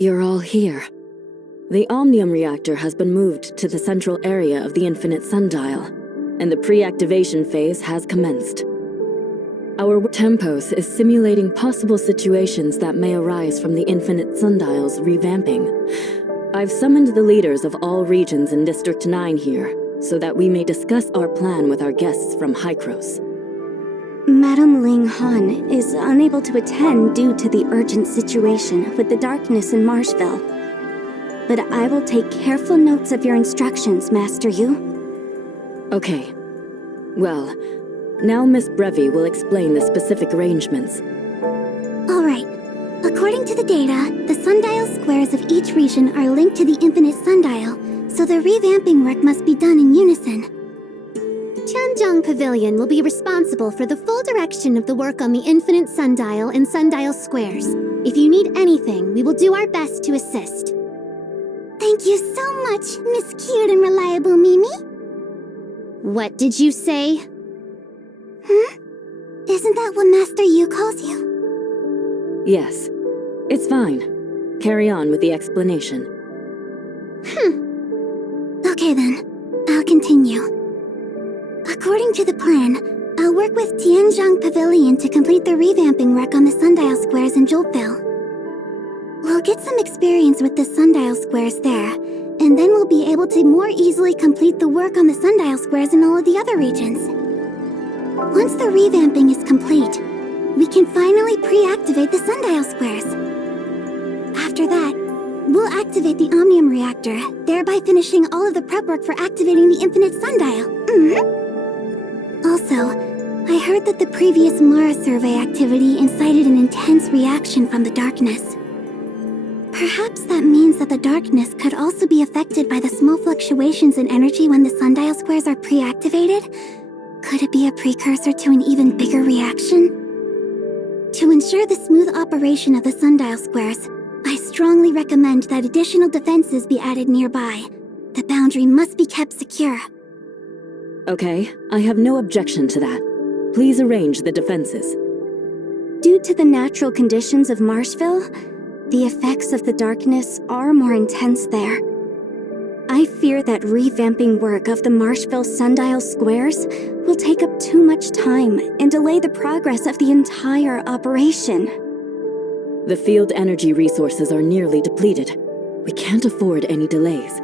You're all here. The Omnium reactor has been moved to the central area of the Infinite Sundial, and the pre-activation phase has commenced. Our Tempos is simulating possible situations that may arise from the Infinite Sundial's revamping. I've summoned the leaders of all regions in District 9 here, so that we may discuss our plan with our guests from Hykros. Madame Ling Han is unable to attend due to the urgent situation with the darkness in Marshville. But I will take careful notes of your instructions, Master Yu. Okay. Well, now Miss Brevi will explain the specific arrangements. Alright. According to the data, the sundial squares of each region are linked to the Infinite Sundial, so the revamping work must be done in unison. Tianzhong Pavilion will be responsible for the full direction of the work on the Infinite Sundial and Sundial Squares. If you need anything, we will do our best to assist. Thank you so much, Miss Cute and Reliable Mimi. What did you say? Isn't that what Master Yu calls you? Yes. It's fine. Carry on with the explanation. Okay then. I'll continue. According to the plan, I'll work with Tianzhong Pavilion to complete the revamping work on the sundial squares in Joltville. We'll get some experience with the sundial squares there, and then we'll be able to more easily complete the work on the sundial squares in all of the other regions. Once the revamping is complete, we can finally pre-activate the sundial squares. After that, we'll activate the Omnium reactor, thereby finishing all of the prep work for activating the Infinite Sundial. Also, I heard that the previous Mara survey activity incited an intense reaction from the darkness. Perhaps that means that the darkness could also be affected by the small fluctuations in energy when the sundial squares are pre-activated? Could it be a precursor to an even bigger reaction? To ensure the smooth operation of the sundial squares, I strongly recommend that additional defenses be added nearby. The boundary must be kept secure. Okay, I have no objection to that. Please arrange the defenses. Due to the natural conditions of Marshville, the effects of the darkness are more intense there. I fear that revamping work of the Marshville sundial squares will take up too much time and delay the progress of the entire operation. The field energy resources are nearly depleted. We can't afford any delays.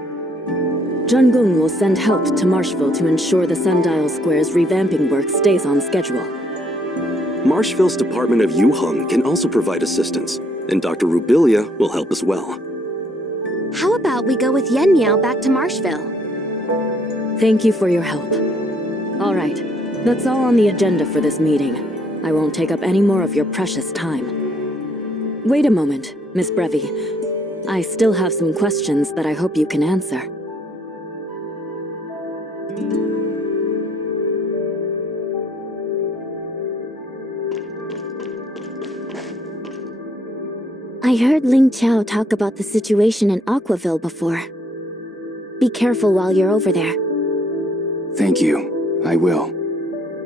Jungung will send help to Marshville to ensure the sundial square's revamping work stays on schedule. Marshville's Department of Yuheng can also provide assistance, and Dr. Rubilia will help as well. How about we go with Yen Miao back to Marshville? Thank you for your help. All right, that's all on the agenda for this meeting. I won't take up any more of your precious time. Wait a moment, Miss Brevi. I still have some questions that I hope you can answer. I heard Ling Chao talk about the situation in Aquaville before. Be careful while you're over there. Thank you. I will.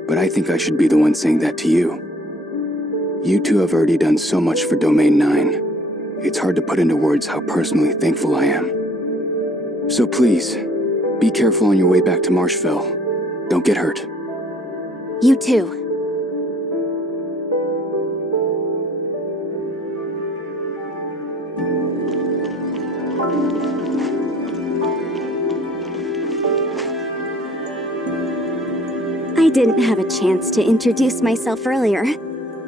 But I think I should be the one saying that to you. You two have already done so much for Domain 9. It's hard to put into words how personally thankful I am. So please, be careful on your way back to Marshville. Don't get hurt. You too. I didn't have a chance to introduce myself earlier.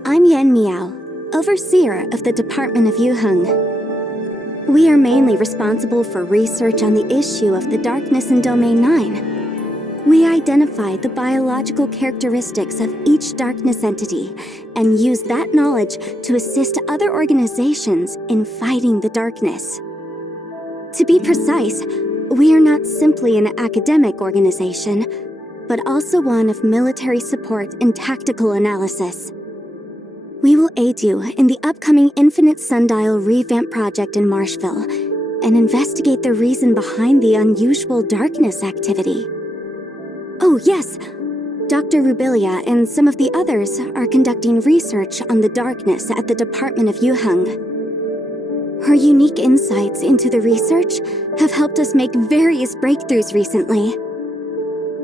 I'm Yen Miao, overseer of the Department of Yuheng. We are mainly responsible for research on the issue of the darkness in Domain 9. We identify the biological characteristics of each darkness entity and use that knowledge to assist other organizations in fighting the darkness. To be precise, we are not simply an academic organization, but also one of military support and tactical analysis. We will aid you in the upcoming Infinite Sundial revamp project in Marshville and investigate the reason behind the unusual darkness activity. Oh yes, Dr. Rubilia and some of the others are conducting research on the darkness at the Department of Yuheng. Her unique insights into the research have helped us make various breakthroughs recently.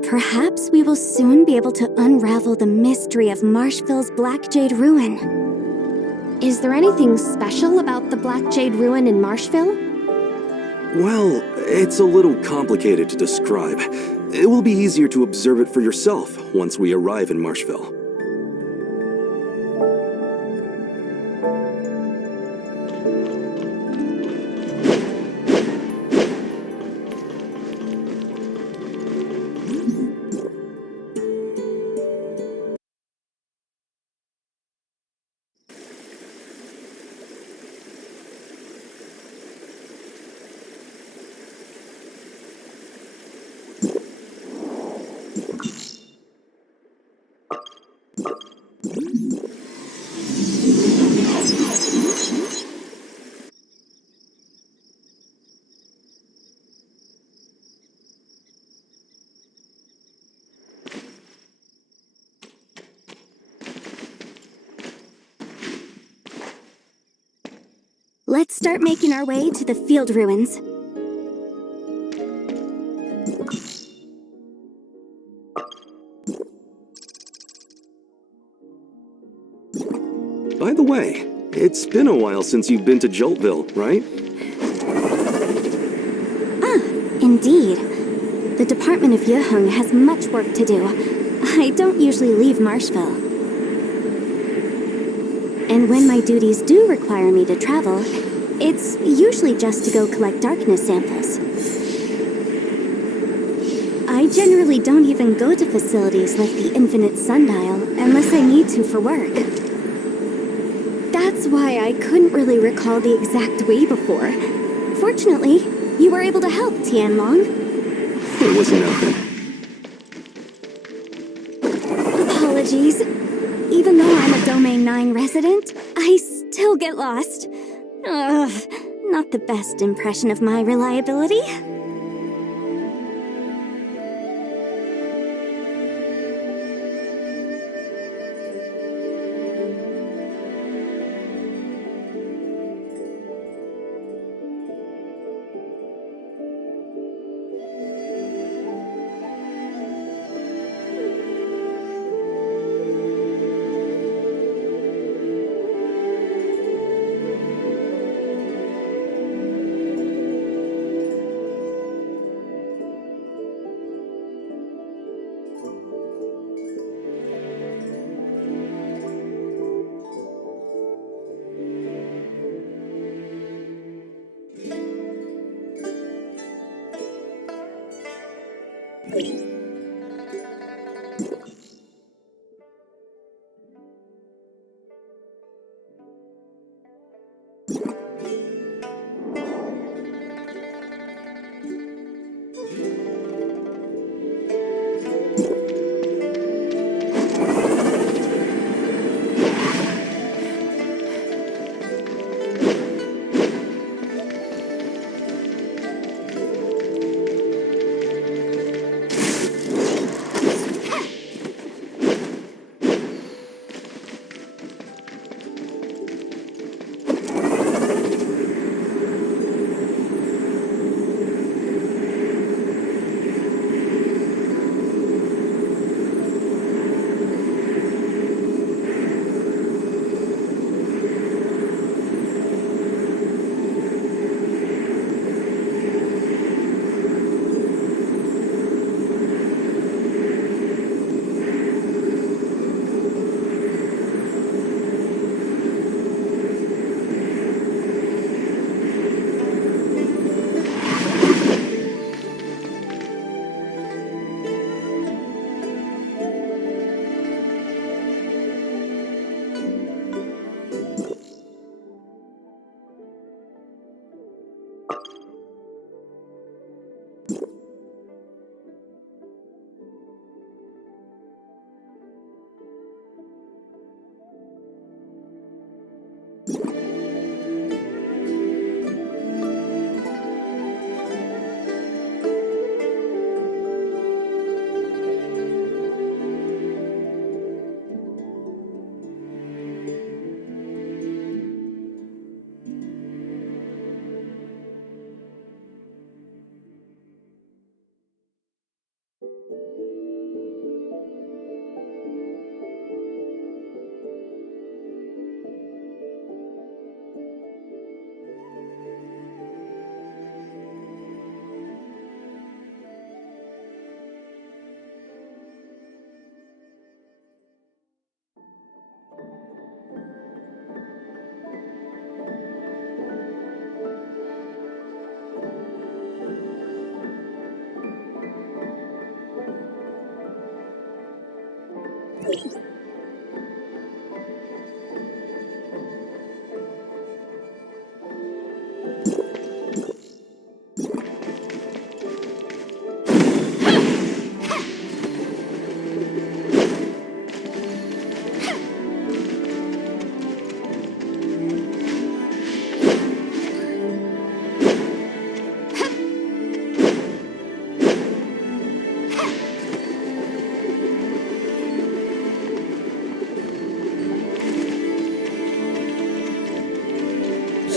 Perhaps we will soon be able to unravel the mystery of Marshville's Black Jade Ruin. Is there anything special about the Black Jade Ruin in Marshville? Well, it's a little complicated to describe. It will be easier to observe it for yourself once we arrive in Marshville. Let's start making our way to the field ruins. By the way, it's been a while since you've been to Joltville, right? Indeed. The Department of Yuheng has much work to do. I don't usually leave Marshville. And when my duties do require me to travel, it's usually just to go collect darkness samples. I generally don't even go to facilities like the Infinite Sundial unless I need to for work. That's why I couldn't really recall the exact way before. Fortunately, you were able to help, Tianlong. It was nothing. Apologies. Even though I'm a Domain 9 resident, I still get lost. Ugh, not the best impression of my reliability.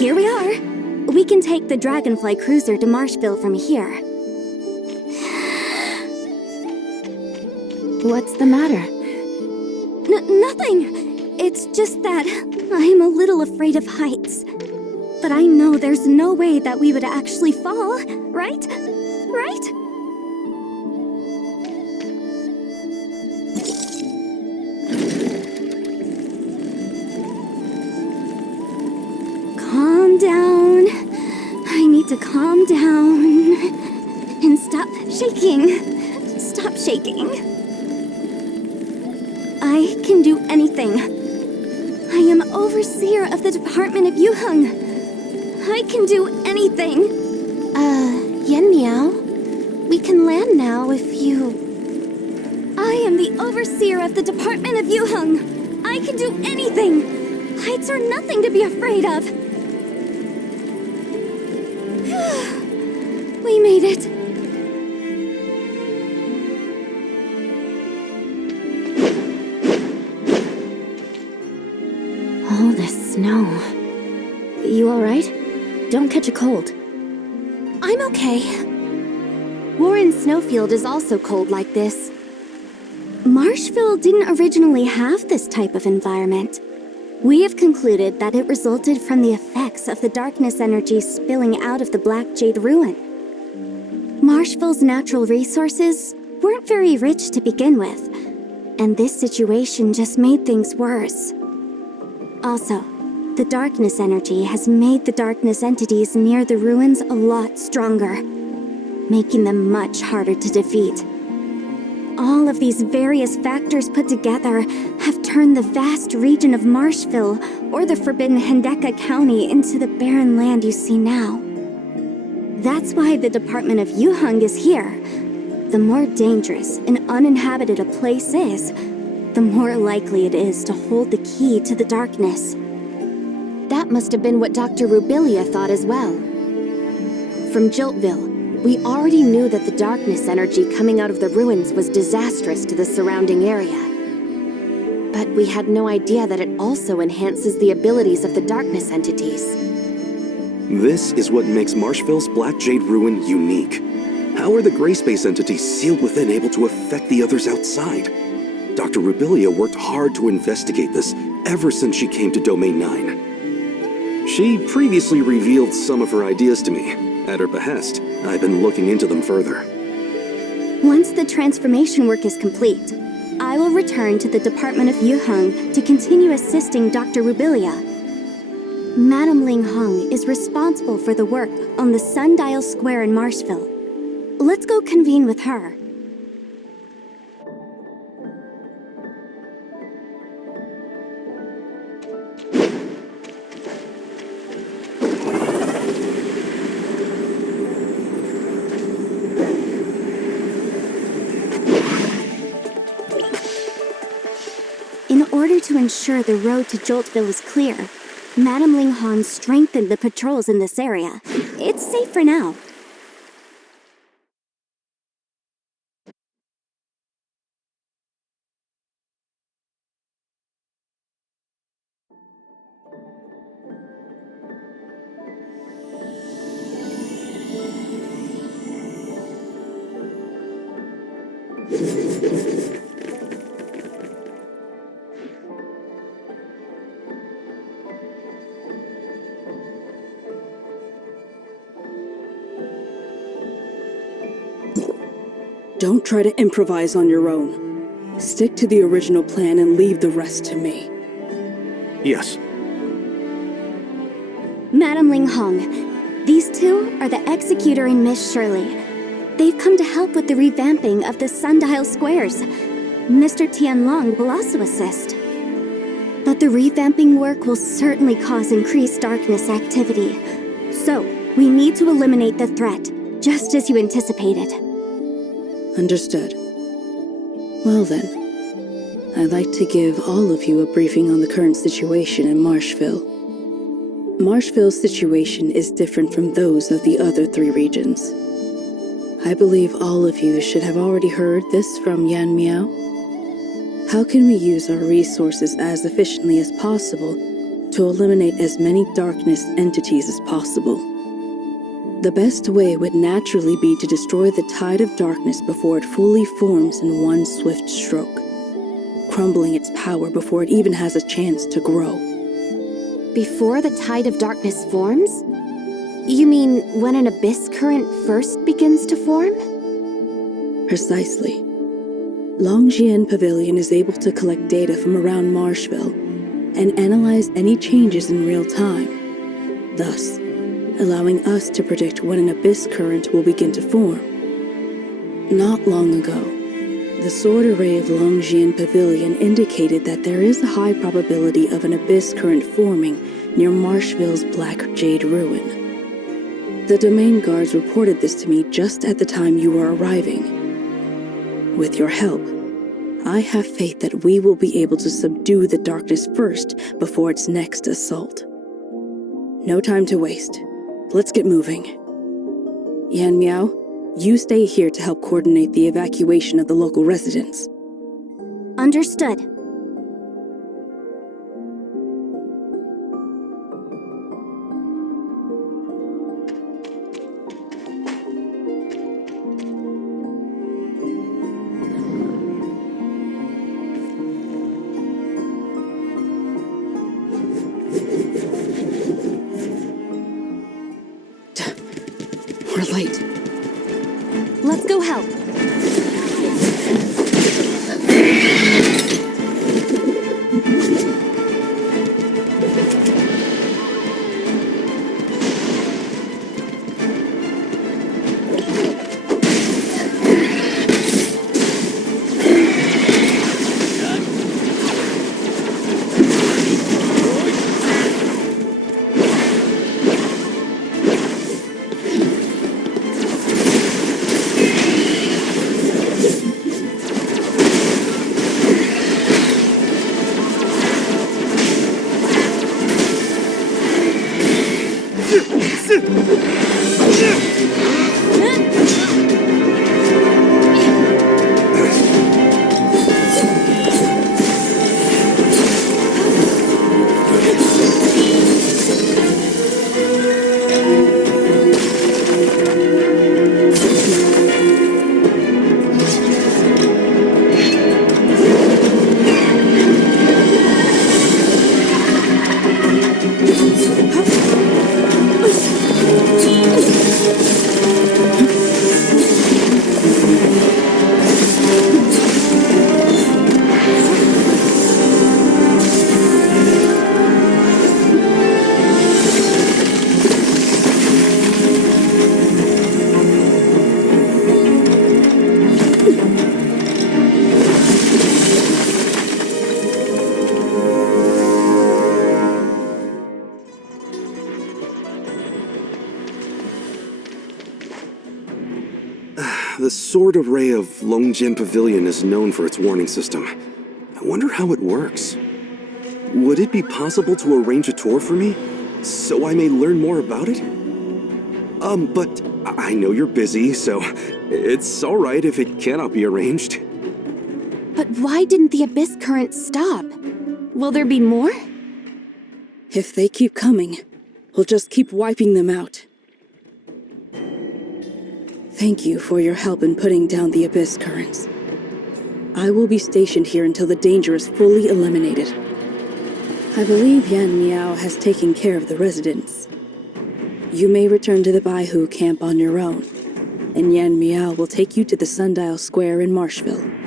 Here we are. We can take the Dragonfly cruiser to Marshville from here. What's the matter? Nothing. It's just that I'm a little afraid of heights. But I know there's no way that we would actually fall, right? Right? Calm down. I need to calm down. And stop shaking. Stop shaking. I can do anything. I am overseer of the Department of Yuheng. I can do anything. Yen Miao, we can land now if you... I am the overseer of the Department of Yuheng. I can do anything. Heights are nothing to be afraid of. We made it. All this snow. You alright? Don't catch a cold. I'm okay. Warren Snowfield is also cold like this. Marshville didn't originally have this type of environment. We have concluded that it resulted from the effects of the darkness energy spilling out of the Black Jade Ruin. Marshville's natural resources weren't very rich to begin with, and this situation just made things worse. Also, the darkness energy has made the darkness entities near the ruins a lot stronger, making them much harder to defeat. All of these various factors put together have turned the vast region of Marshville, or the Forbidden Hendeka County, into the barren land you see now. That's why the Department of Yuheng is here. The more dangerous and uninhabited a place is, the more likely it is to hold the key to the darkness. That must have been what Dr. Rubilia thought as well. From Jiltville, we already knew that the darkness energy coming out of the ruins was disastrous to the surrounding area. But we had no idea that it also enhances the abilities of the darkness entities. This is what makes Marshville's Black Jade Ruin unique. How are the gray space entities sealed within able to affect the others outside? Dr. Rubilia worked hard to investigate this ever since she came to Domain 9. She previously revealed some of her ideas to me. At her behest, I've been looking into them further. Once the transformation work is complete, I will return to the Department of Yuheng to continue assisting Dr. Rubilia. Madame Ling Hong is responsible for the work on the Sundial Square in Marshville. Let's go convene with her. In order to ensure the road to Joltville is clear, Madame Ling Hong strengthened the patrols in this area. It's safe for now. Don't try to improvise on your own. Stick to the original plan and leave the rest to me. Yes. Madame Ling Hong, these two are the Executor and Miss Shirley. They've come to help with the revamping of the Sundial Squares. Mr. Tianlong will also assist. But the revamping work will certainly cause increased darkness activity. So, we need to eliminate the threat, just as you anticipated. Understood. Well then, I'd like to give all of you a briefing on the current situation in Marshville. Marshville's situation is different from those of the other 3 regions. I believe all of you should have already heard this from Yan Miao. How can we use our resources as efficiently as possible to eliminate as many darkness entities as possible? The best way would naturally be to destroy the tide of darkness before it fully forms in one swift stroke, crumbling its power before it even has a chance to grow. Before the tide of darkness forms? You mean when an abyss current first begins to form? Precisely. Longjian Pavilion is able to collect data from around Marshville and analyze any changes in real time, thus allowing us to predict when an abyss current will begin to form. Not long ago, the sword array of Longjian Pavilion indicated that there is a high probability of an abyss current forming near Marshville's Black Jade Ruin. The domain guards reported this to me just at the time you were arriving. With your help, I have faith that we will be able to subdue the darkness first before its next assault. No time to waste. Let's get moving. Yan Miao, you stay here to help coordinate the evacuation of the local residents. Understood. We're late. Let's go help. The sword array of Longjian Pavilion is known for its warning system. I wonder how it works. Would it be possible to arrange a tour for me, so I may learn more about it? But I know you're busy, so it's alright if it cannot be arranged. But why didn't the abyss current stop? Will there be more? If they keep coming, we'll just keep wiping them out. Thank you for your help in putting down the abyss currents. I will be stationed here until the danger is fully eliminated. I believe Yan Miao has taken care of the residents. You may return to the Baihu camp on your own, and Yan Miao will take you to the Sundial Square in Marshville.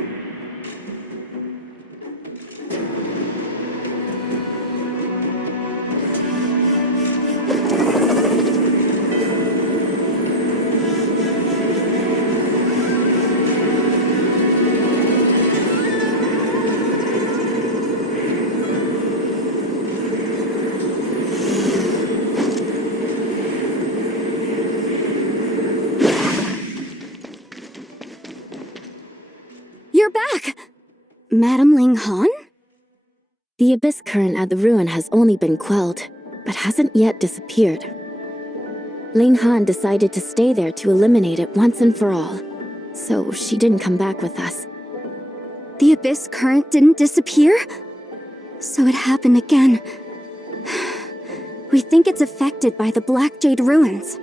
You're back! Madame Ling Han? The abyss current at the ruin has only been quelled, but hasn't yet disappeared. Ling Han decided to stay there to eliminate it once and for all, so she didn't come back with us. The abyss current didn't disappear? So it happened again. We think it's affected by the Black Jade ruins.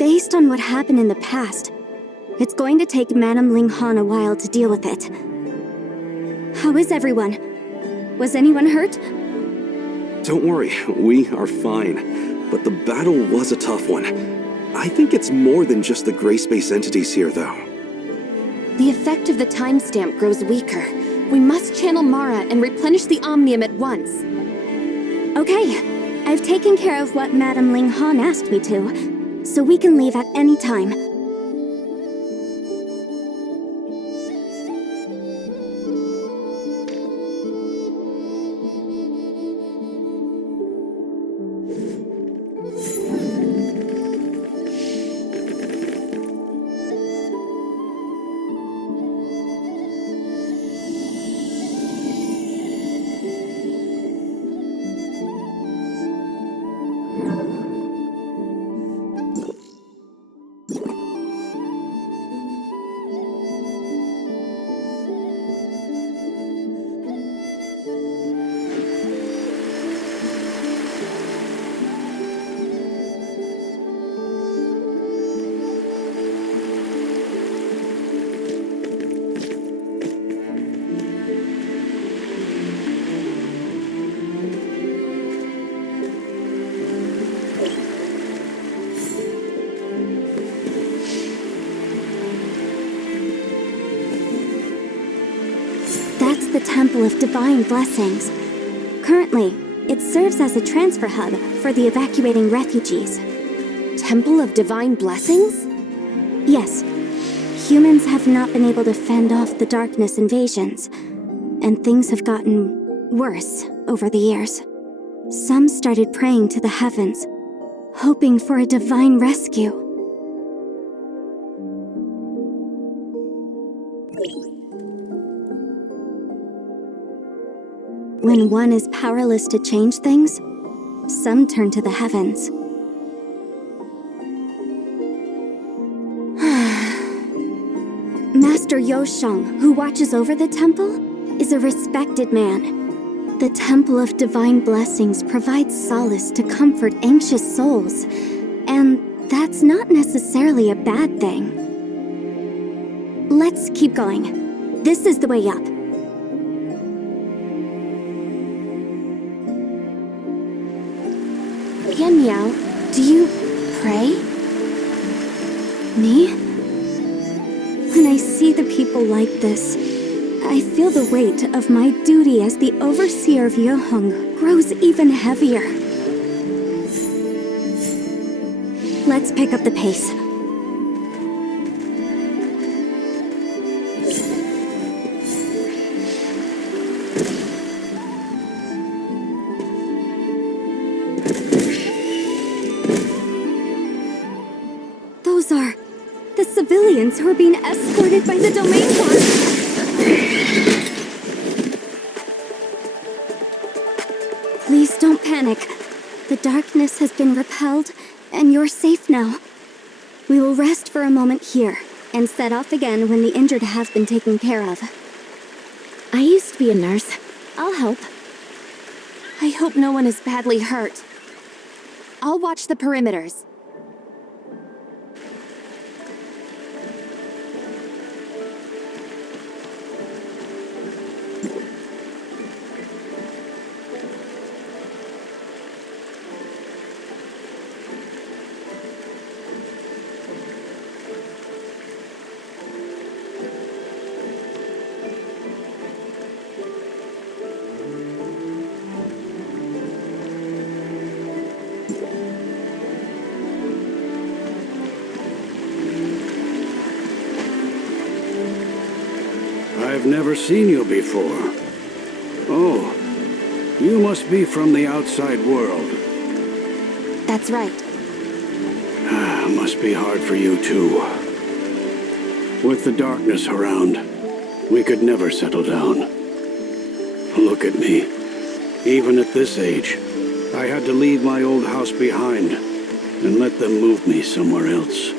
Based on what happened in the past, it's going to take Madame Ling Han a while to deal with it. How is everyone? Was anyone hurt? Don't worry, we are fine. But the battle was a tough one. I think it's more than just the gray space entities here, though. The effect of the timestamp grows weaker. We must channel Mara and replenish the Omnium at once. Okay, I've taken care of what Madame Ling Han asked me to, so we can leave at any time. That's the Temple of Divine Blessings. Currently, it serves as a transfer hub for the evacuating refugees. Temple of Divine Blessings? Yes. Humans have not been able to fend off the darkness invasions, and things have gotten worse over the years. Some started praying to the heavens, hoping for a divine rescue. When one is powerless to change things, some turn to the heavens. Master Yosheng, who watches over the temple, is a respected man. The Temple of Divine Blessings provides solace to comfort anxious souls, and that's not necessarily a bad thing. Let's keep going. This is the way up. Yan Miao, do you pray? Me? When I see the people like this, I feel the weight of my duty as the overseer of Yuheng grows even heavier. Let's pick up the pace. Those are the civilians who are being escorted by the Domain Guard. Please don't panic. The darkness has been repelled, and you're safe now. We will rest for a moment here, and set off again when the injured have been taken care of. I used to be a nurse. I'll help. I hope no one is badly hurt. I'll watch the perimeters. I've never seen you before. Oh, you must be from the outside world. That's right. Must be hard for you too. With the darkness around, we could never settle down. Look at me. Even at this age, I had to leave my old house behind and let them move me somewhere else.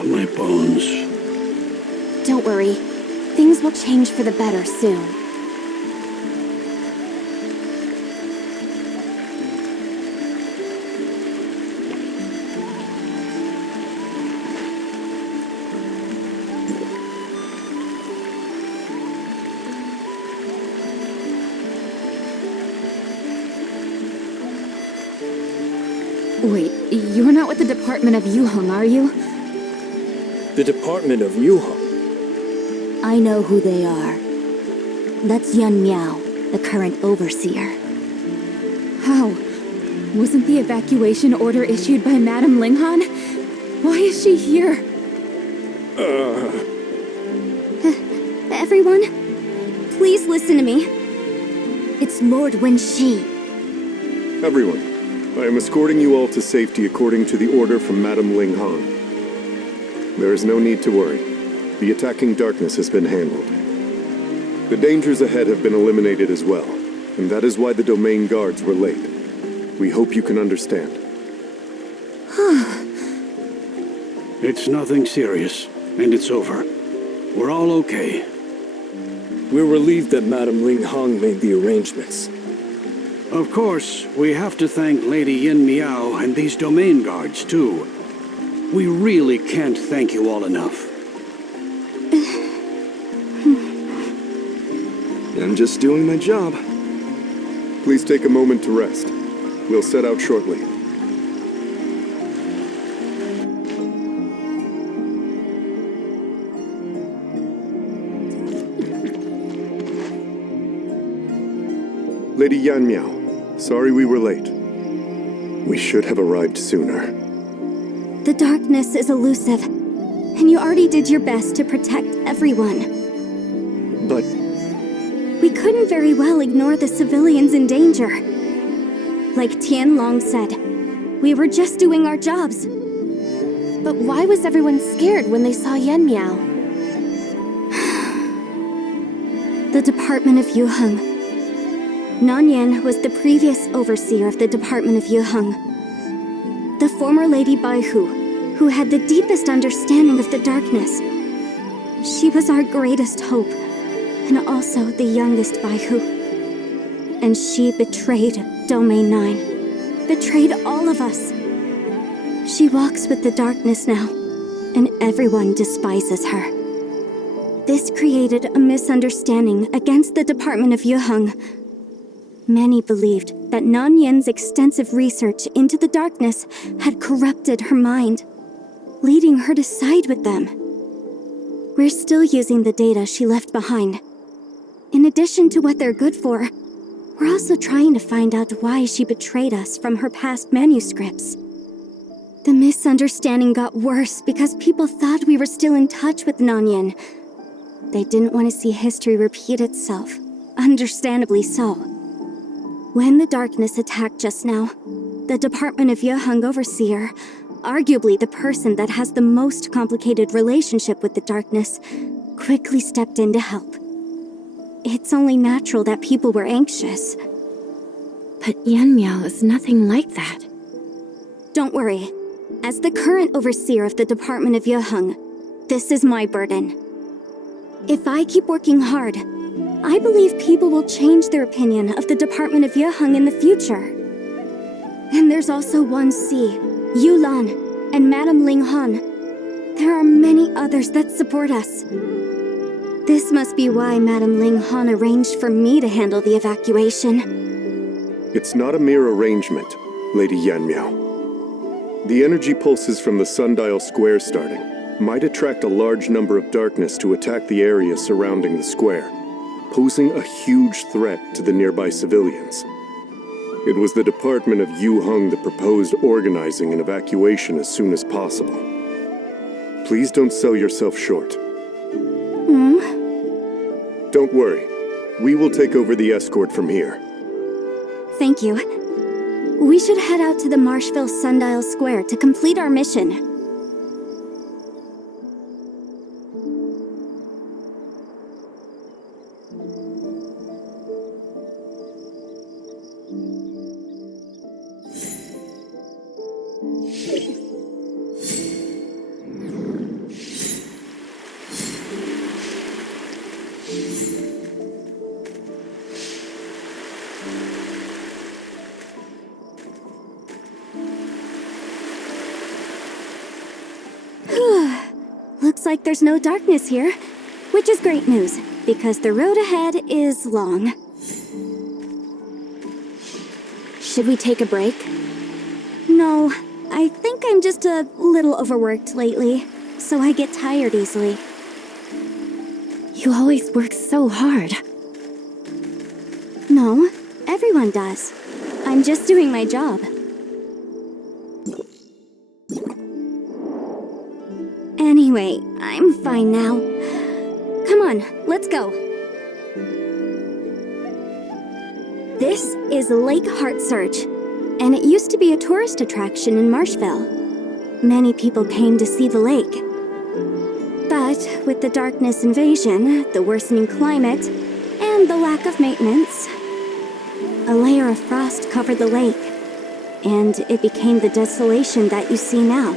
My bones. Don't worry. Things will change for the better soon. Wait, you're not with the Department of Yuheng, are you? The Department of Yuheng? I know who they are. That's Yan Miao, the current overseer. How? Wasn't the evacuation order issued by Madame Linghan? Why is she here? Everyone, please listen to me. It's Lord Wenxi. Everyone, I am escorting you all to safety according to the order from Madame Linghan. There is no need to worry. The attacking darkness has been handled. The dangers ahead have been eliminated as well, and that is why the domain guards were late. We hope you can understand. It's nothing serious, and it's over. We're all okay. We're relieved that Madame Linghan made the arrangements. Of course, we have to thank Lady Yin Miao and these domain guards, too. We really can't thank you all enough. I'm just doing my job. Please take a moment to rest. We'll set out shortly. Lady Yan Miao, sorry we were late. We should have arrived sooner. The darkness is elusive, and you already did your best to protect everyone. But We couldn't very well ignore the civilians in danger. Like Tian Long said, we were just doing our jobs. But why was everyone scared when they saw Yan Miao? The Department of Yuheng. Nanyan was the previous overseer of the Department of Yuheng. The former Lady Baihu, who had the deepest understanding of the darkness. She was our greatest hope, and also the youngest Baihu. And she betrayed Domain 9. Betrayed all of us. She walks with the darkness now, and everyone despises her. This created a misunderstanding against the Department of Yuheng. Many believed that Nanyan's extensive research into the darkness had corrupted her mind, leading her to side with them. We're still using the data she left behind. In addition to what they're good for, we're also trying to find out why she betrayed us from her past manuscripts. The misunderstanding got worse because people thought we were still in touch with Nanyan. They didn't want to see history repeat itself, understandably so. When the darkness attacked just now, the Department of Yuheng overseer, arguably the person that has the most complicated relationship with the darkness, quickly stepped in to help. It's only natural that people were anxious. But Yan Miao is nothing like that. Don't worry. As the current overseer of the Department of Yuheng, this is my burden. If I keep working hard, I believe people will change their opinion of the Department of Yuheng in the future. And there's also 1C, Yulan, and Madame Linghan. There are many others that support us. This must be why Madame Linghan arranged for me to handle the evacuation. it's not a mere arrangement, Lady Yan Miao. The energy pulses from the sundial square starting might attract a large number of darkness to attack the area surrounding the square, posing a huge threat to the nearby civilians. It was the Department of Yuheng that proposed organizing an evacuation as soon as possible. Please don't sell yourself short. Don't worry. We will take over the escort from here. Thank you. We should head out to the Marshville Sundial Square to complete our mission. Looks like there's no darkness here, which is great news, because the road ahead is long. Should we take a break? No, I think I'm just a little overworked lately, so I get tired easily. You always work so hard. No, everyone does. I'm just doing my job. Anyway, I'm fine now. Come on, let's go. This is Lake Heart Surge, and it used to be a tourist attraction in Marshville. Many people came to see the lake. But with the darkness invasion, the worsening climate, and the lack of maintenance, a layer of frost covered the lake, and it became the desolation that you see now.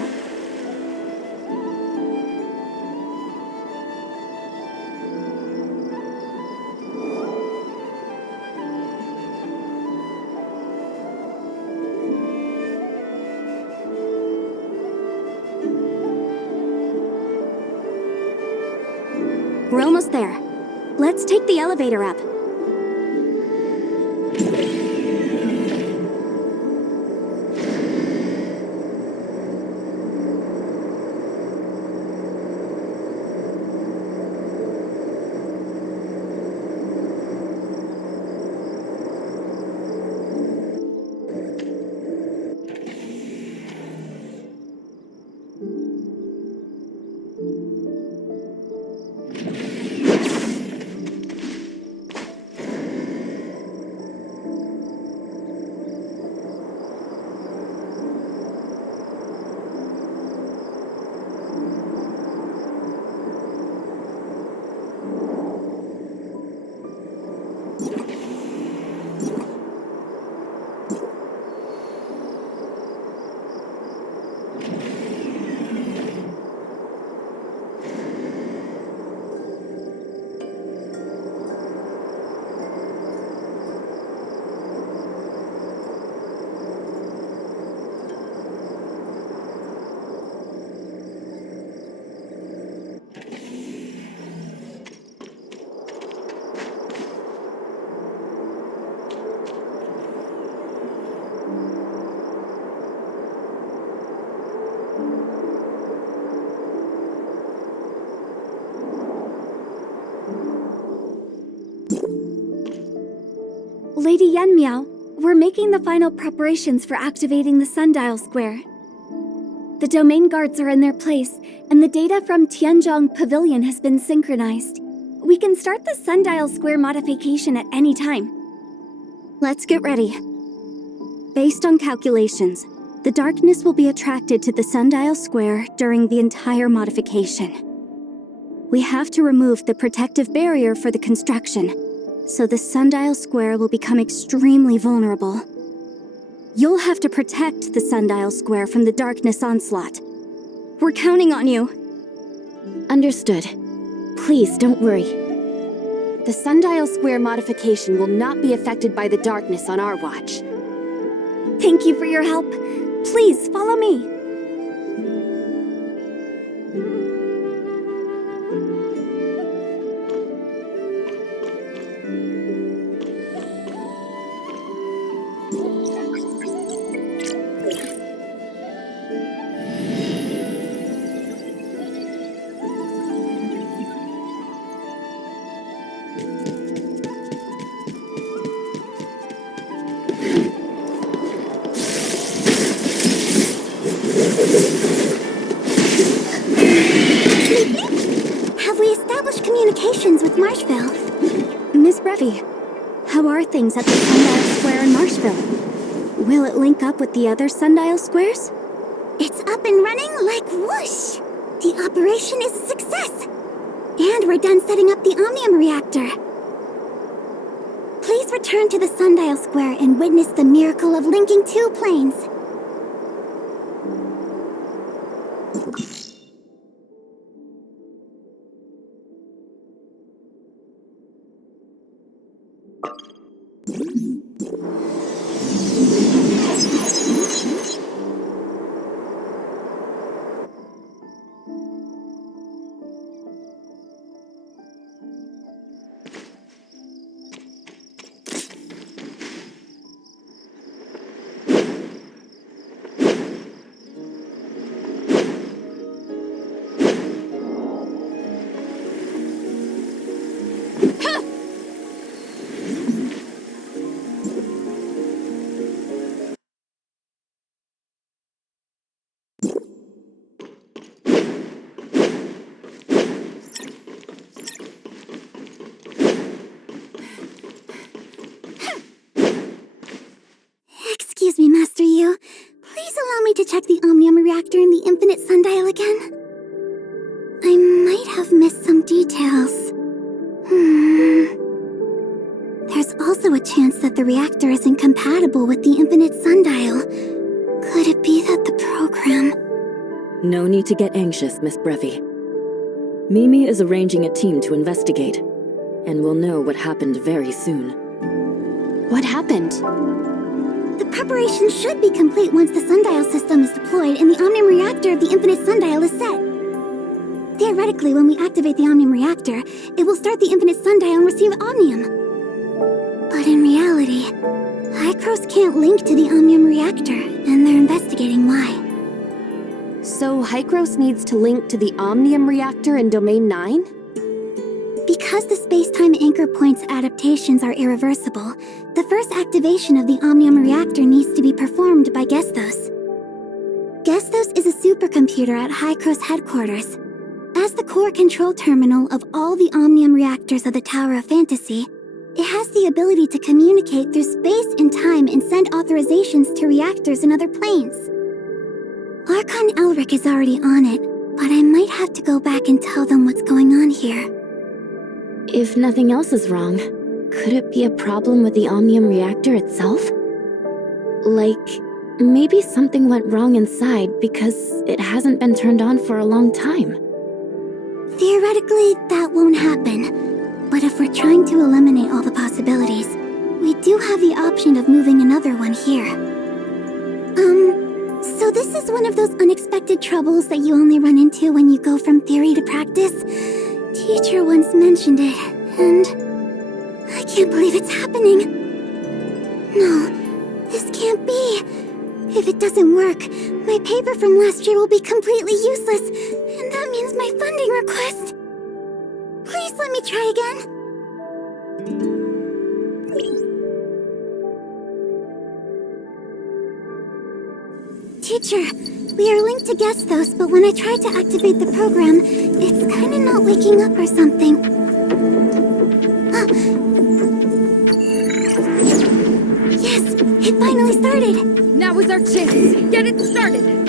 We're almost there. Let's take the elevator up. Lady Yanmiao, we're making the final preparations for activating the Sundial Square. The domain guards are in their place, and the data from Tianzhong Pavilion has been synchronized. We can start the Sundial Square modification at any time. Let's get ready. Based on calculations, the darkness will be attracted to the Sundial Square during the entire modification. We have to remove the protective barrier for the construction, so the Sundial Square will become extremely vulnerable. You'll have to protect the Sundial Square from the darkness onslaught. We're counting on you. Understood. Please don't worry. The Sundial Square modification will not be affected by the darkness on our watch. Thank you for your help. Please follow me. Communications with Marshville. Miss Brevi, how are things at the Sundial Square in Marshville? Will it link up with the other Sundial Squares? It's up and running like whoosh! The operation is a success! And we're done setting up the Omnium reactor. Please return to the Sundial Square and witness the miracle of linking two planes. Excuse me, Master Yu. Please allow me to check the Omnium reactor in the Infinite Sundial again. I might have missed some details. There's also a chance that the reactor isn't compatible with the Infinite Sundial. Could it be that the program... No need to get anxious, Miss Brevi. Mimi is arranging a team to investigate, and we'll know what happened very soon. What happened? The preparation should be complete once the Sundial system is deployed and the Omnium reactor of the Infinite Sundial is set. Theoretically, when we activate the Omnium reactor, it will start the Infinite Sundial and receive Omnium. But in reality, Hycros can't link to the Omnium reactor, and they're investigating why. So Hycros needs to link to the Omnium reactor in Domain 9? Because the space-time anchor point's adaptations are irreversible, the first activation of the Omnium reactor needs to be performed by Gestos. Gestos is a supercomputer at Hycros headquarters. As the core control terminal of all the Omnium reactors of the Tower of Fantasy, it has the ability to communicate through space and time and send authorizations to reactors in other planes. Archon Elric is already on it, but I might have to go back and tell them what's going on here. If nothing else is wrong, could it be a problem with the Omnium reactor itself? Like, maybe something went wrong inside because it hasn't been turned on for a long time. Theoretically, that won't happen. But if we're trying to eliminate all the possibilities, we do have the option of moving another one here. So this is one of those unexpected troubles that you only run into when you go from theory to practice? Teacher once mentioned it, and I can't believe it's happening. No, this can't be. If it doesn't work, my paper from last year will be completely useless, and that means my funding request. Please let me try again. Teacher, we are linked to Gestos, but when I try to activate the program, it's kinda not waking up or something. Yes, it finally started! Now is our chance! Get it started!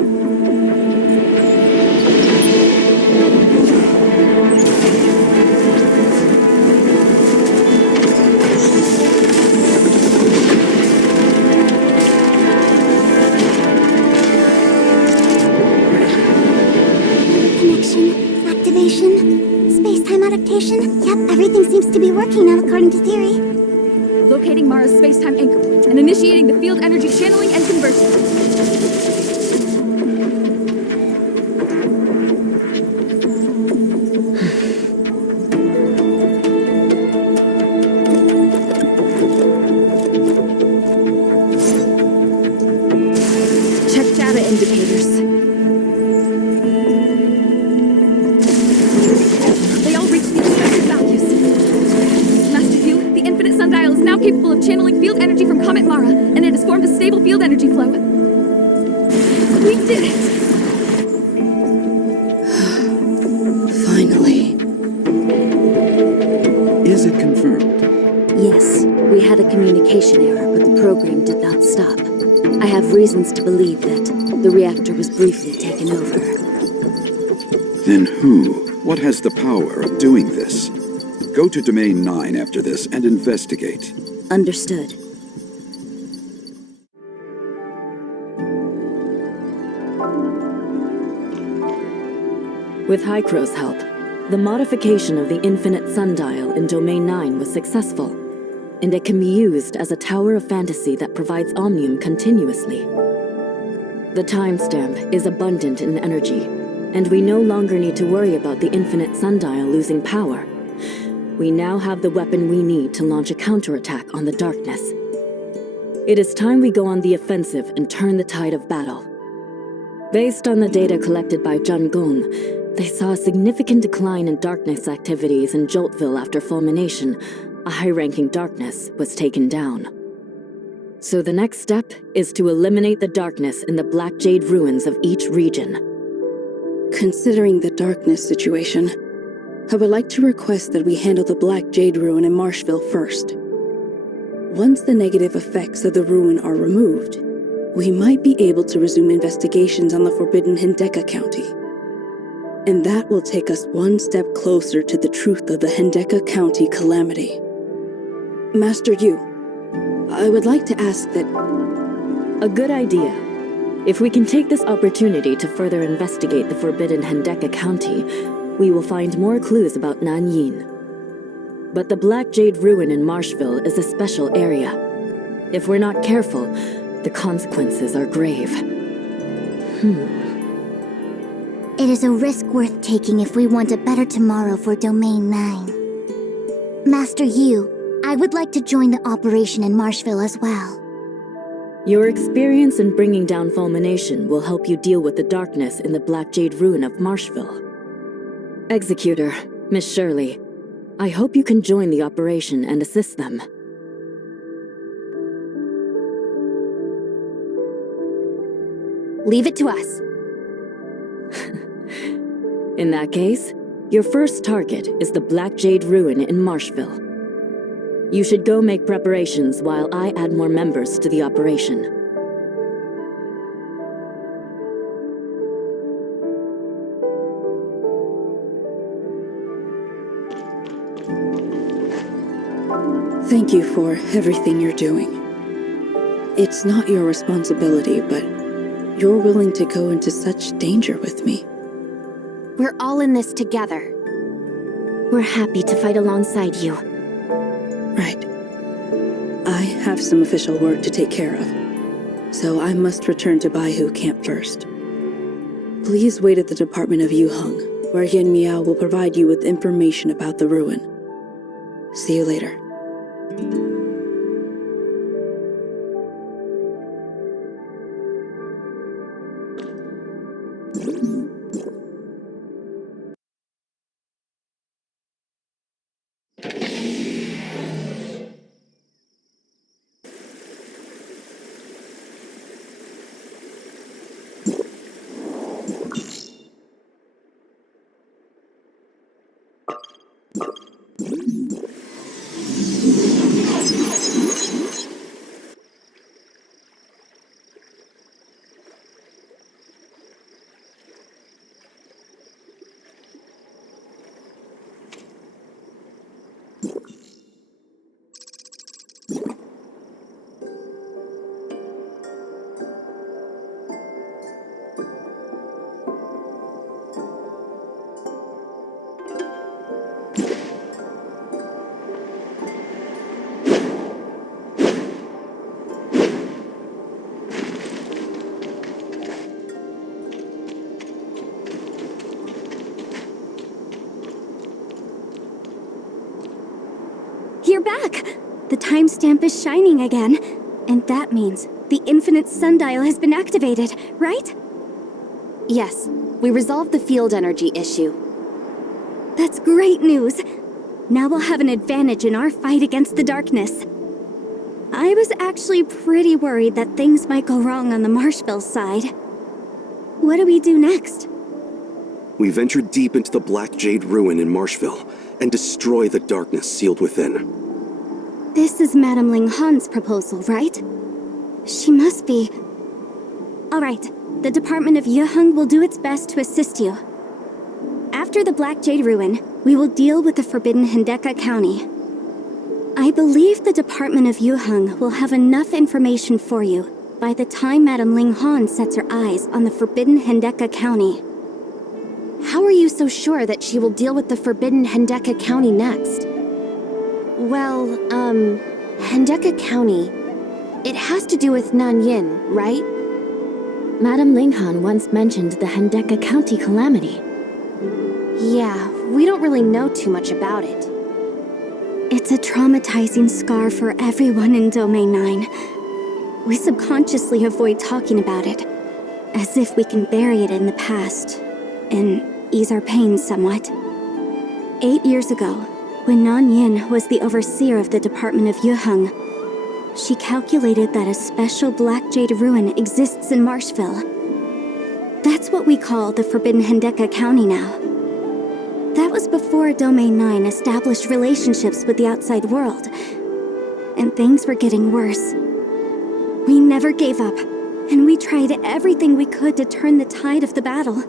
Space-time adaptation? Yep, everything seems to be working now according to theory. Locating Mara's space-time anchor point and initiating the field energy channeling and conversion. Check data indicators. Capable of channeling field energy from Comet Mara, and it has formed a stable field energy flow. We did it! Finally. Is it confirmed? Yes, we had a communication error, but the program did not stop. I have reasons to believe that the reactor was briefly taken over. Then who? What has the power of doing this? Go to Domain 9 after this and investigate. Understood. With Hycros' help, the modification of the Infinite Sundial in Domain 9 was successful. and it can be used as a tower of fantasy that provides omnium continuously. The timestamp is abundant in energy, and we no longer need to worry about the infinite sundial losing power. We now have the weapon we need to launch a counterattack on the darkness. It is time we go on the offensive and turn the tide of battle. Based on the data collected by Zhang Gong, they saw a significant decline in darkness activities in Joltville after fulmination. A high-ranking darkness was taken down. So the next step is to eliminate the darkness in the Black Jade ruins of each region. Considering the darkness situation, I would like to request that we handle the Black Jade ruin in Marshville first. Once the negative effects of the ruin are removed, we might be able to resume investigations on the Forbidden Hendeka County. And that will take us one step closer to the truth of the Hendeka County calamity. Master Yu, I would like to ask that... A good idea. If we can take this opportunity to further investigate the Forbidden Hendeka County, we will find more clues about Nanyin. But the Black Jade Ruin in Marshville is a special area. If we're not careful, the consequences are grave. It is a risk worth taking if we want a better tomorrow for Domain 9. Master Yu, I would like to join the operation in Marshville as well. Your experience in bringing down fulmination will help you deal with the darkness in the Black Jade Ruin of Marshville. Executor, Miss Shirley, I hope you can join the operation and assist them. Leave it to us. In that case, your first target is the Black Jade Ruin in Marshville. You should go make preparations while I add more members to the operation. Thank you for everything you're doing. It's not your responsibility, but you're willing to go into such danger with me. We're all in this together. We're happy to fight alongside you. Right. I have some official work to take care of, so I must return to Baihu Camp first. Please wait at the Department of Yuheng, where Yan Miao will provide you with information about the ruin. See you later. You're back! The timestamp is shining again, and that means the infinite sundial has been activated, right? Yes, we resolved the field energy issue. That's great news! Now we'll have an advantage in our fight against the darkness. I was actually pretty worried that things might go wrong on the Marshville side. What do we do next? We venture deep into the Black Jade Ruin in Marshville and destroy the darkness sealed within. This is Madame Ling Han's proposal, right? She must be... Alright, the Department of Yuheng will do its best to assist you. After the Black Jade Ruin, we will deal with the Forbidden Hendeka County. I believe the Department of Yuheng will have enough information for you by the time Madame Ling Han sets her eyes on the Forbidden Hendeka County. How are you so sure that she will deal with the Forbidden Hendeka County next? Well, Hendeka County. It has to do with Nanyin, right? Madame Linghan once mentioned the Hendeka County calamity. Yeah, we don't really know too much about it. It's a traumatizing scar for everyone in Domain 9. We subconsciously avoid talking about it, as if we can bury it in the past and ease our pain somewhat. 8 years ago, when Nanyin was the overseer of the Department of Yuheng, she calculated that a special Black Jade ruin exists in Marshville. That's what we call the Forbidden Hendeka County now. That was before Domain 9 established relationships with the outside world, and things were getting worse. We never gave up, and we tried everything we could to turn the tide of the battle.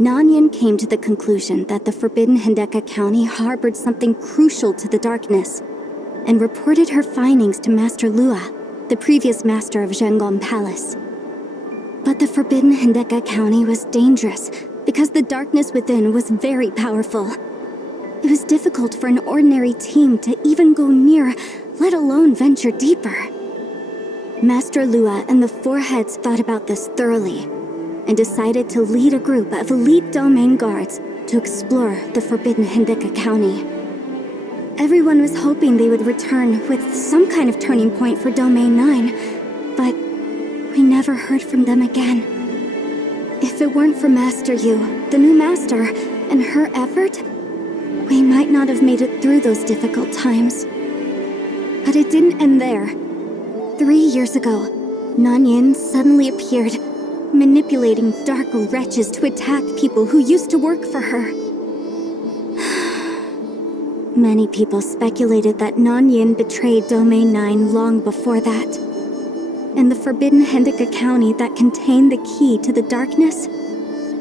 Nanyin came to the conclusion that the Forbidden Hendeka County harbored something crucial to the darkness, and reported her findings to Master Lua, the previous master of Zhengong Palace. But the Forbidden Hendeka County was dangerous because the darkness within was very powerful. It was difficult for an ordinary team to even go near, let alone venture deeper. Master Lua and the Four Heads thought about this thoroughly, and decided to lead a group of elite domain guards to explore the Forbidden Hendeka County. Everyone was hoping they would return with some kind of turning point for Domain 9, but we never heard from them again. If it weren't for Master Yu, the new master, and her effort, we might not have made it through those difficult times. But it didn't end there. 3 years ago, Nanyin suddenly appeared, manipulating dark wretches to attack people who used to work for her. Many people speculated that Nanyin betrayed Domain 9 long before that. And the Forbidden Hendeka County that contained the key to the darkness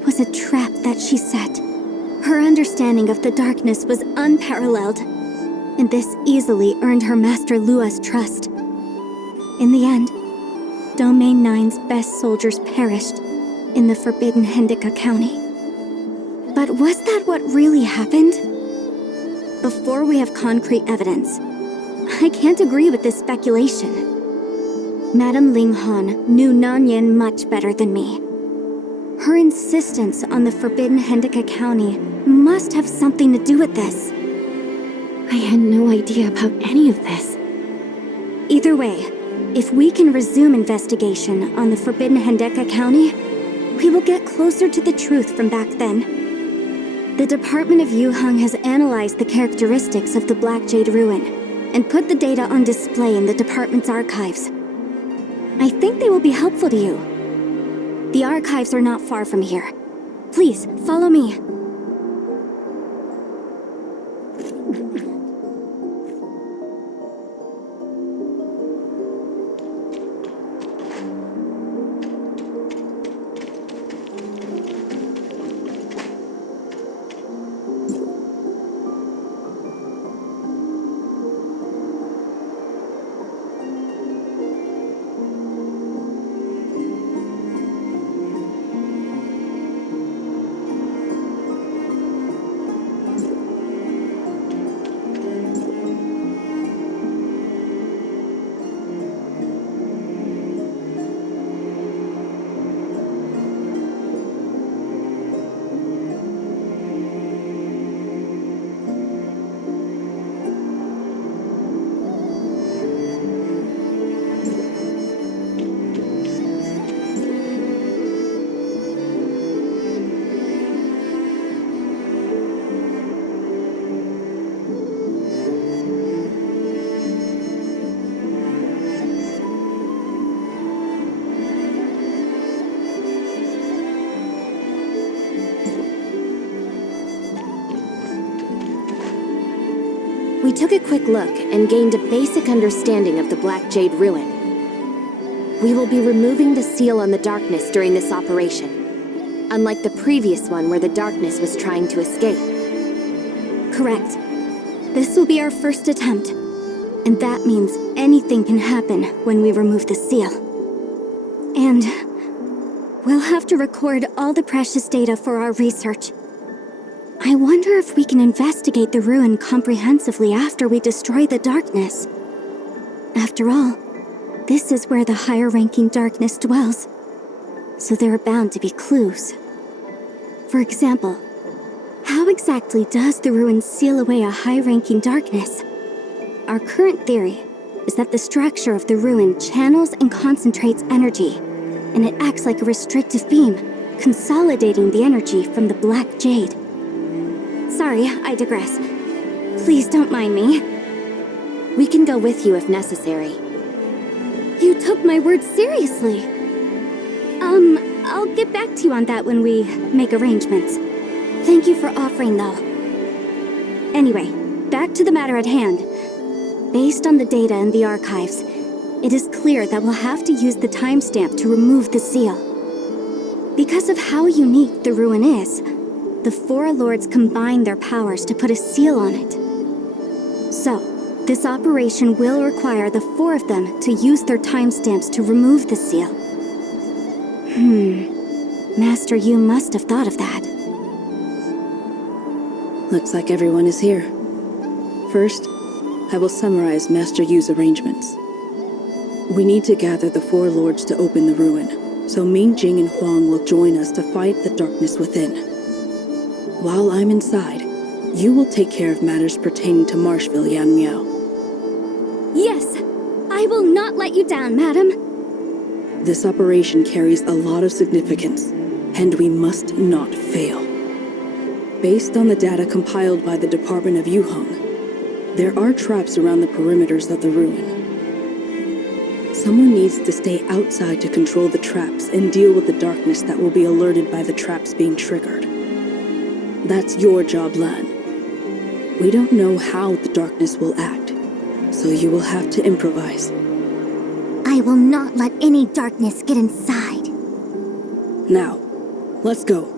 was a trap that she set. Her understanding of the darkness was unparalleled, and this easily earned her Master Lua's trust. In the end, Domain 9's best soldiers perished in the Forbidden Hendeka County. But was that what really happened? Before we have concrete evidence, I can't agree with this speculation. Madame Linghan knew Nanyin much better than me. Her insistence on the Forbidden Hendeka County must have something to do with this. I had no idea about any of this. Either way, if we can resume investigation on the Forbidden Hendeka County, we will get closer to the truth from back then. The Department of Yuheng has analyzed the characteristics of the Black Jade Ruin and put the data on display in the department's archives. I think they will be helpful to you. The archives are not far from here. Please, follow me. We took a quick look and gained a basic understanding of the Black Jade Ruin. We will be removing the seal on the darkness during this operation, unlike the previous one where the darkness was trying to escape. Correct. This will be our first attempt, and that means anything can happen when we remove the seal. And we'll have to record all the precious data for our research. I wonder if we can investigate the ruin comprehensively after we destroy the darkness. After all, this is where the higher-ranking darkness dwells, so there are bound to be clues. For example, how exactly does the ruin seal away a high-ranking darkness? Our current theory is that the structure of the ruin channels and concentrates energy, and it acts like a restrictive beam, consolidating the energy from the black jade. Sorry, I digress. Please don't mind me. We can go with you if necessary. You took my words seriously. I'll get back to you on that when we make arrangements. Thank you for offering, though. Anyway, back to the matter at hand. Based on the data in the archives, it is clear that we'll have to use the timestamp to remove the seal. Because of how unique the ruin is, the four lords combined their powers to put a seal on it. So, this operation will require the four of them to use their timestamps to remove the seal. Master Yu must have thought of that. Looks like everyone is here. First, I will summarize Master Yu's arrangements. We need to gather the four lords to open the ruin, so Ming Jing and Huang will join us to fight the darkness within. While I'm inside, you will take care of matters pertaining to Marshville, Yan Miao. Yes! I will not let you down, madam! This operation carries a lot of significance, and we must not fail. Based on the data compiled by the Department of Yuheng, there are traps around the perimeters of the ruin. Someone needs to stay outside to control the traps and deal with the darkness that will be alerted by the traps being triggered. That's your job, Lan. We don't know how the darkness will act, so you will have to improvise. I will not let any darkness get inside. Now, let's go.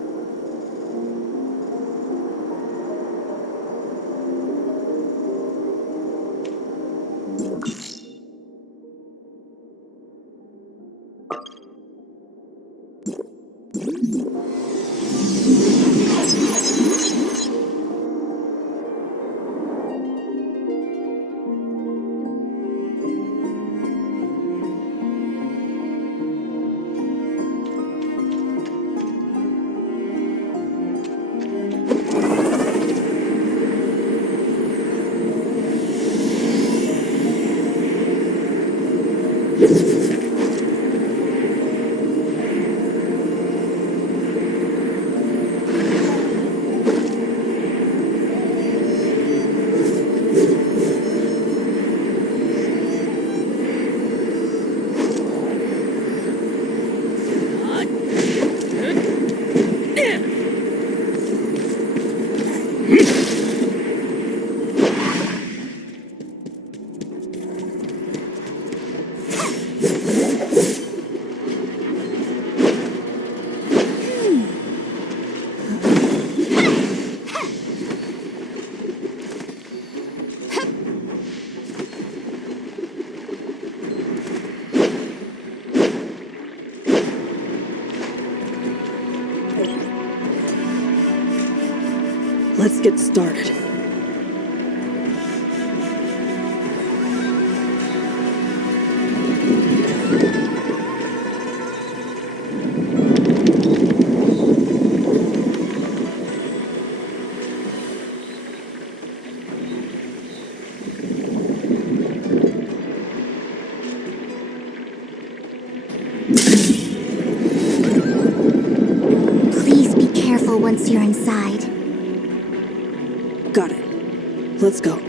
Let's get started. Please be careful once you're inside. Got it. Let's go.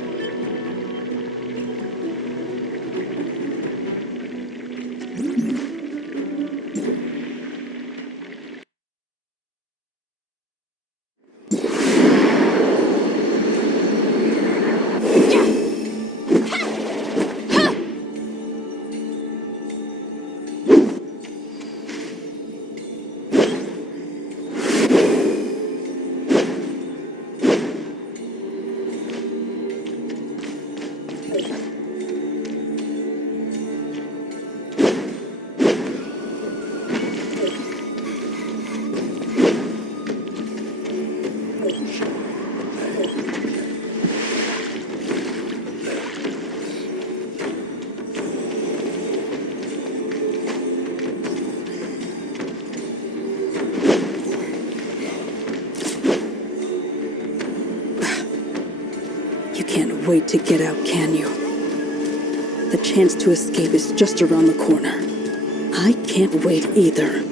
can't wait to get out, can you? The chance to escape is just around the corner. I can't wait either.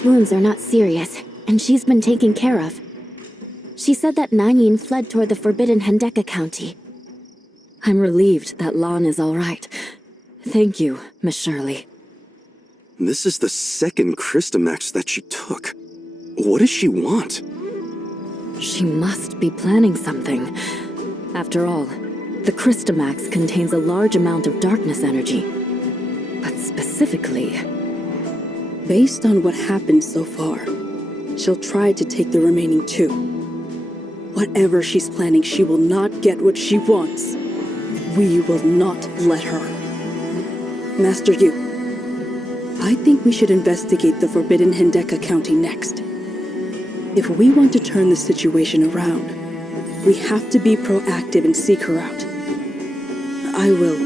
Xiao's wounds are not serious, and she's been taken care of. She said that Nanyin fled toward the Forbidden Hendeka County. I'm relieved that Lan is all right. Thank you, Miss Shirley. This is the second Crystamax that she took. What does she want? She must be planning something. After all, the Crystamax contains a large amount of darkness energy. But specifically... Based on what happened so far, she'll try to take the remaining 2. Whatever she's planning, she will not get what she wants. We will not let her. Master Yu, I think we should investigate the Forbidden Hendeka County next. If we want to turn the situation around, we have to be proactive and seek her out. I will.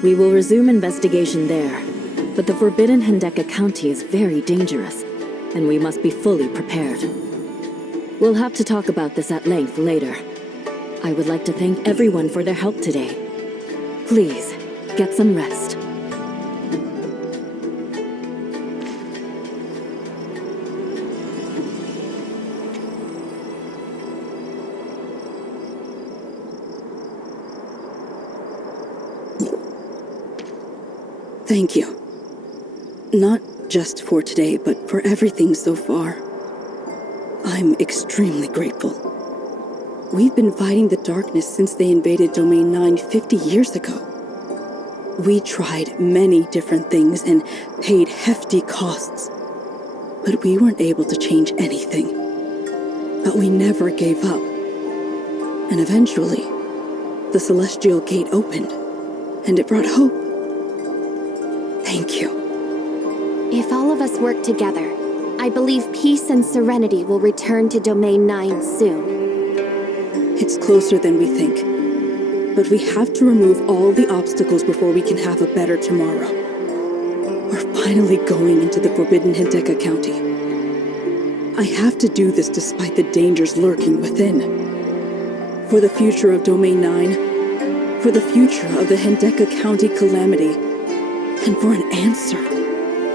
We will resume investigation there, but the Forbidden Hendeka County is very dangerous, and we must be fully prepared. We'll have to talk about this at length later. I would like to thank everyone for their help today. Please, get some rest. Thank you. Not just for today, but for everything so far. I'm extremely grateful. We've been fighting the darkness since they invaded Domain 9 50 years ago. We tried many different things and paid hefty costs. But we weren't able to change anything. But we never gave up. And eventually, the Celestial Gate opened, and it brought hope. Thank you. If all of us work together, I believe peace and serenity will return to Domain 9 soon. It's closer than we think. But we have to remove all the obstacles before we can have a better tomorrow. We're finally going into the Forbidden Hendeka County. I have to do this despite the dangers lurking within. For the future of Domain 9, for the future of the Hendeka County calamity, and for an answer.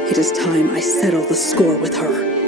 It is time I settle the score with her.